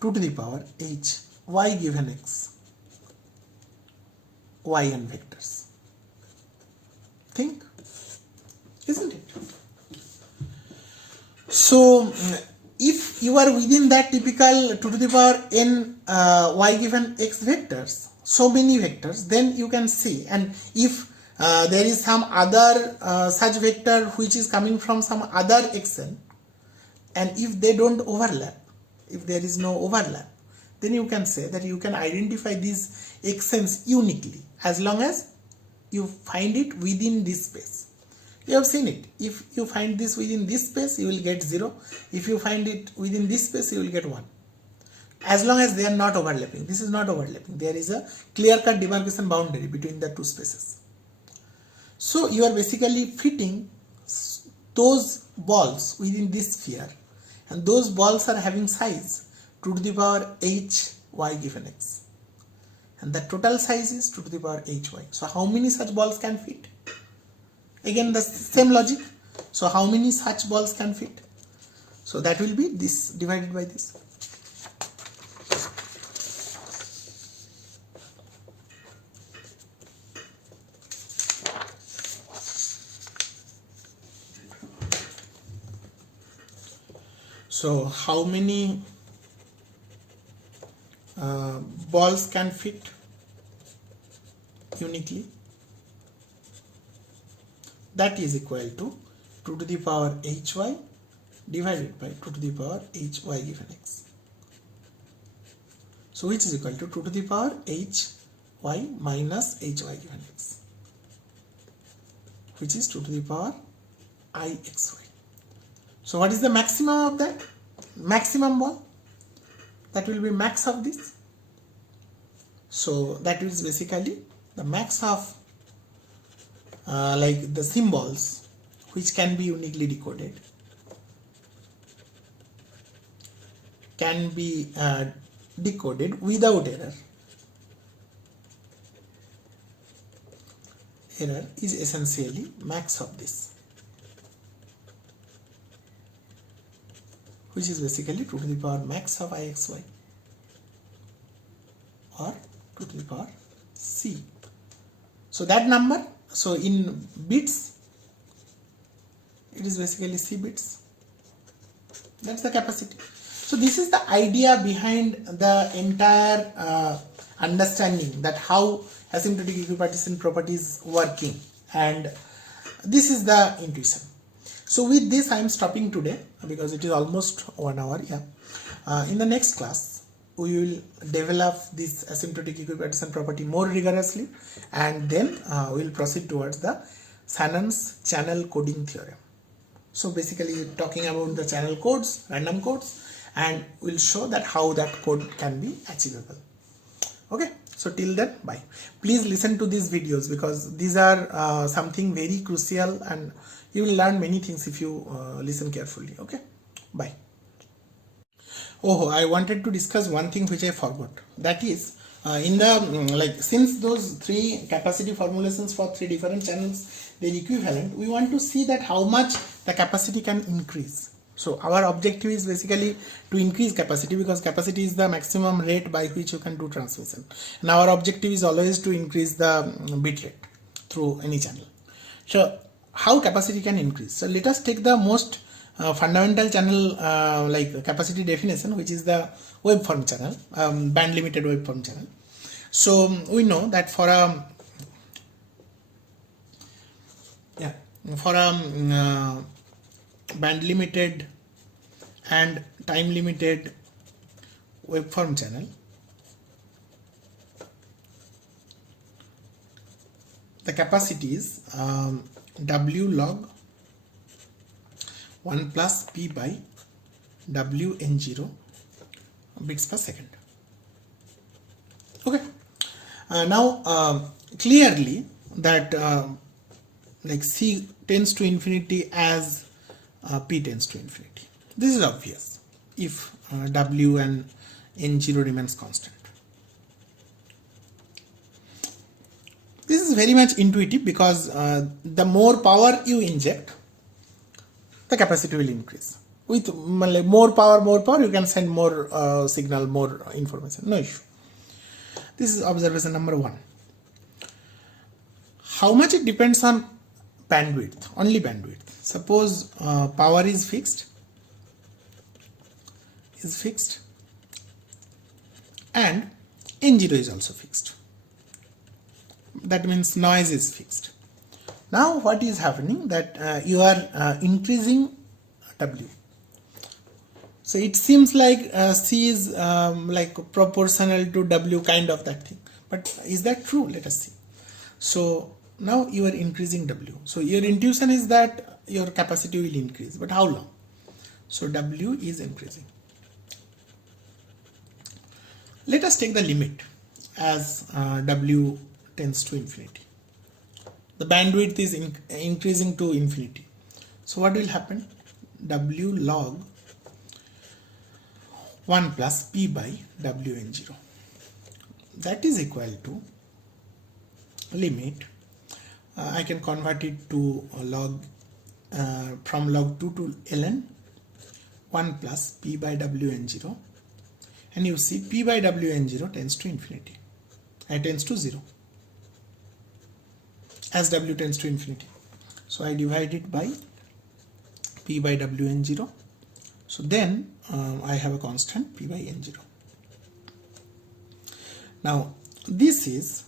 2 to the power h y given x yn vectors. Think, isn't it? So if you are within that typical 2 to the power n y given x vectors, so many vectors, then you can see, and if there is some other such vector which is coming from some other xn, and if they don't overlap, if there is no overlap, then you can say that you can identify these xn's uniquely as long as you find it within this space. You have seen it. If you find this within this space, you will get 0. If you find it within this space, you will get 1. As long as they are not overlapping. This is not overlapping. There is a clear-cut demarcation boundary between the two spaces. So you are basically fitting those balls within this sphere, and those balls are having size 2 to the power h y given x, and the total size is 2 to the power hy. So how many such balls can fit? Again the same logic. So how many such balls can fit? So that will be this divided by this. So how many balls can fit uniquely? That is equal to 2 to the power hy divided by 2 to the power hy given x. So which is equal to 2 to the power hy minus hy given x, which is 2 to the power ixy. So what is the maximum of that? Maximum ball. That will be max of this. So that is basically the max of like the symbols which can be uniquely decoded, can be decoded without error. Error is essentially max of this, which is basically 2 to the power max of ixy or 2 to the power c. So that number, so in bits, it is basically c bits. That's the capacity. So this is the idea behind the entire understanding that how asymptotic equipartition property is working, and this is the intuition. So with this I am stopping today because it is almost 1 hour. In the next class we will develop this asymptotic equipartition property more rigorously, and then we will proceed towards the Shannon's channel coding theorem. So basically talking about the channel codes, random codes, and we'll show that how that code can be achievable. Okay, so till then, bye. Please listen to these videos because these are something very crucial, and you will learn many things if you listen carefully. Okay, bye. Oh, I wanted to discuss one thing which I forgot. That is in the since those 3 capacity formulations for 3 different channels, they're equivalent, we want to see that how much the capacity can increase. So our objective is basically to increase capacity, because capacity is the maximum rate by which you can do transmission, and our objective is always to increase the bit rate through any channel. So how capacity can increase? So let us take the most fundamental channel capacity definition, which is the waveform channel, band limited waveform channel. So we know that for a band limited and time limited waveform channel, the capacity is W log 1 plus P by W N0 bits per second. Okay. Now clearly that C tends to infinity as P tends to infinity. This is obvious if W and N0 remains constant. This is very much intuitive because the more power you inject, the capacity will increase. With more power, you can send more signal, more information, no issue. This is observation number 1. How much it depends on bandwidth, only bandwidth. Suppose power is fixed, and N0 is also fixed. That means noise is fixed. Now what is happening, that you are increasing W. So it seems like C is proportional to W, kind of that thing. But is that true? Let us see. So now you are increasing W. So your intuition is that your capacity will increase. But how long? So W is increasing. Let us take the limit as W tends to infinity. The bandwidth is increasing to infinity. So what will happen? W log 1 plus P by W N0. That is equal to limit I can convert it to log from log 2 to ln 1 plus p by w n0, and you see p by w n0 tends to infinity, tends to 0 as w tends to infinity. So I divide it by p by w n0. So then I have a constant p by n0. Now this is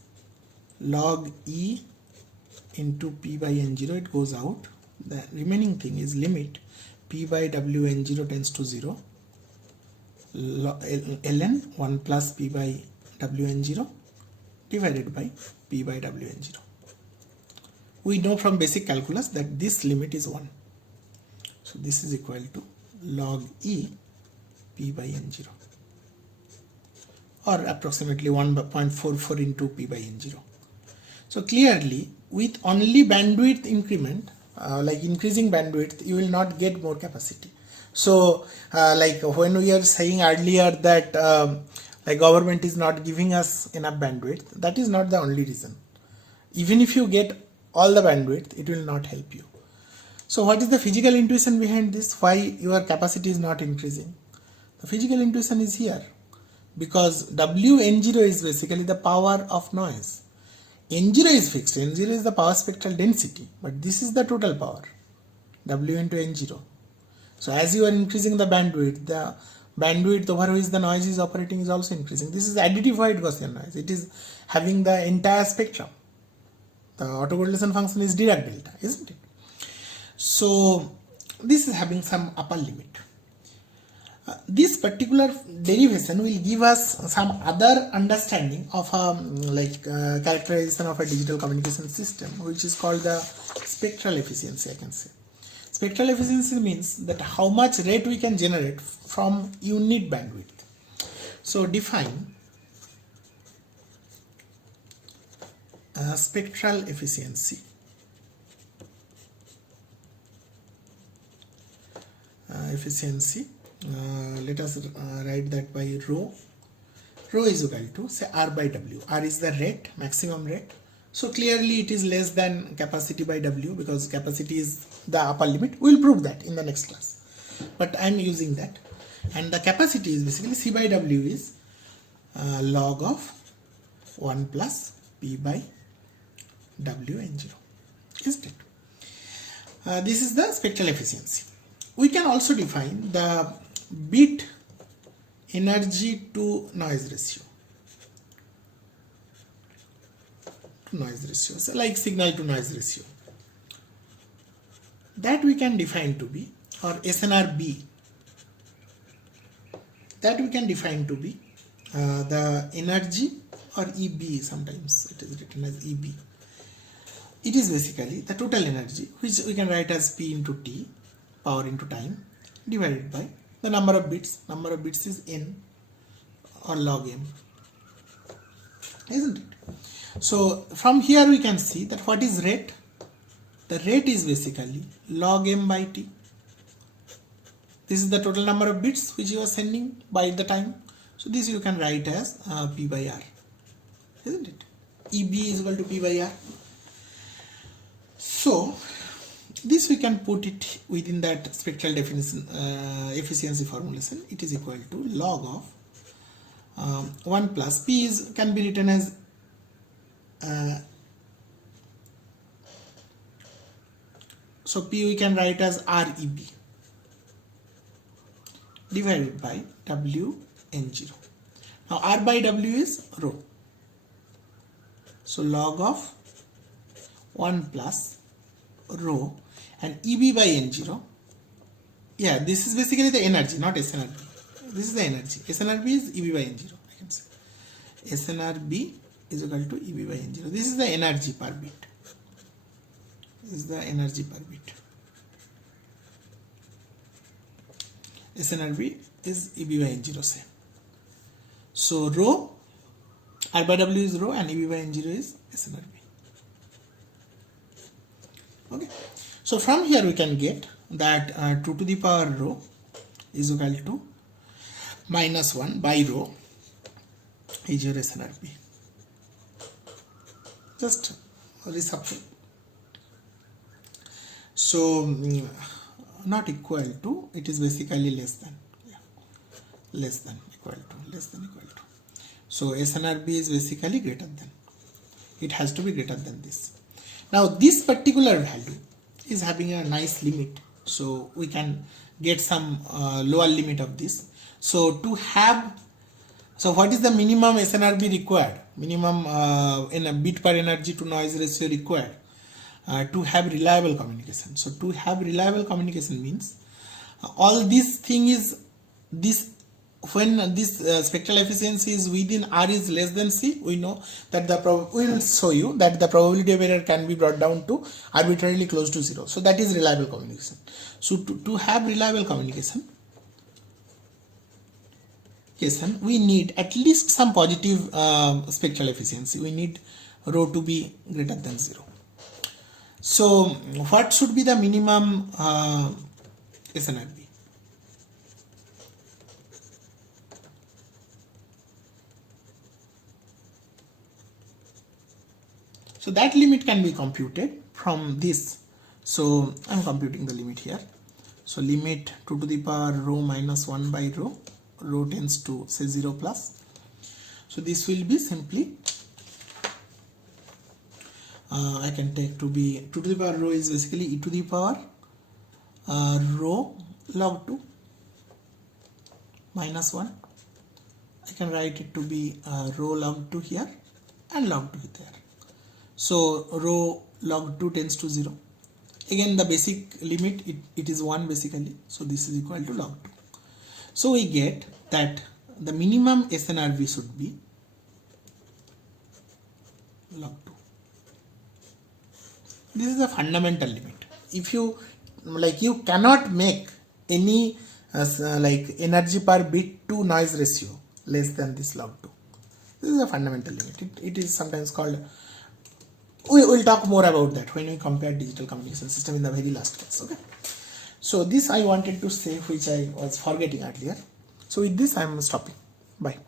log e into p by n0, it goes out. The remaining thing is limit p by w n0 tends to 0 ln 1 plus p by w n0 divided by p by w n0. We know from basic calculus that this limit is 1. So this is equal to log e p by n0, or approximately 1.44 into p by n0. So clearly with only bandwidth increment, like increasing bandwidth, you will not get more capacity. So like when we are saying earlier that like government is not giving us enough bandwidth, that is not the only reason. Even if you get all the bandwidth, it will not help you. So what is the physical intuition behind this? Why your capacity is not increasing? The physical intuition is here, because WN0 is basically the power of noise. N0 is fixed, N0 is the power spectral density, but this is the total power, W into N0. So as you are increasing the bandwidth over which the noise is operating is also increasing. This is additive white Gaussian noise. It is having the entire spectrum. The autocorrelation function is Dirac delta, isn't it? So this is having some upper limit. This particular derivation will give us some other understanding of characterization of a digital communication system, which is called the spectral efficiency, I can say. Spectral efficiency means that how much rate we can generate from unit bandwidth. So define spectral efficiency. Let us write that by rho. Rho is equal to, say, R by W. R is the rate, maximum rate. So clearly it is less than capacity by W, because capacity is the upper limit. We will prove that in the next class, but I am using that. And the capacity is basically C by W is log of 1 plus P by W N0, isn't it? This is the spectral efficiency. We can also define the bit energy to noise ratio. So like signal to noise ratio. That we can define to be, or SNRB, that we can define to be the energy, or EB, sometimes it is written as EB. It is basically the total energy, which we can write as P into T, power into time, divided by the number of bits. Number of bits is N, or log M, isn't it? So from here we can see that what is rate? The rate is basically log M by T. This is the total number of bits which you are sending by the time. So this you can write as P by R, isn't it? EB is equal to P by R. So this we can put it within that spectral definition, efficiency formulation. It is equal to log of 1 plus P can be written as so P we can write as REB divided by W N0. Now R by W is rho. So log of 1 plus rho, and EB by N0. Yeah, this is basically the energy, not SNRB. This is the energy. SNRB is EB by N0, I can say. SNRB is equal to EB by N0. This is the energy per bit. This is the energy per bit. SNRB is EB by N0, say. So rho, R by W is rho, and EB by N0 is SNRB. Okay. So from here we can get that 2 to the power rho is equal to minus 1 by rho is your SNRB. Just reshuffle So not equal to, it is basically less than, yeah, less than equal to, less than equal to. So SNRB is basically greater than, it has to be greater than this. Now this particular value is having a nice limit, so we can get some lower limit of this. So to have, so what is the minimum SNRB required, minimum in a bit per energy to noise ratio required to have reliable communication. So to have reliable communication means all this thing is this, when this spectral efficiency is within R is less than C, we know that the we will show you that the probability of error can be brought down to arbitrarily close to 0. So that is reliable communication. So to have reliable communication, we need at least some positive spectral efficiency. We need rho to be greater than 0. So what should be the minimum SNRB? So that limit can be computed from this. So I'm computing the limit here. So limit 2 to the power rho minus 1 by rho, rho tends to say 0 plus. So this will be simply, I can take to be 2 to the power rho is basically e to the power rho log 2 minus 1. I can write it to be rho log 2 here and log 2 there. So rho log 2 tends to 0. Again the basic limit, it is 1 basically. So this is equal to log 2. So we get that the minimum SNRB should be log 2. This is the fundamental limit. If you like, you cannot make any like energy per bit to noise ratio less than this log 2. This is a fundamental limit. It is sometimes called, we will talk more about that when we compare digital communication system in the very last class. Okay. So this I wanted to say, which I was forgetting earlier. So with this I am stopping. Bye.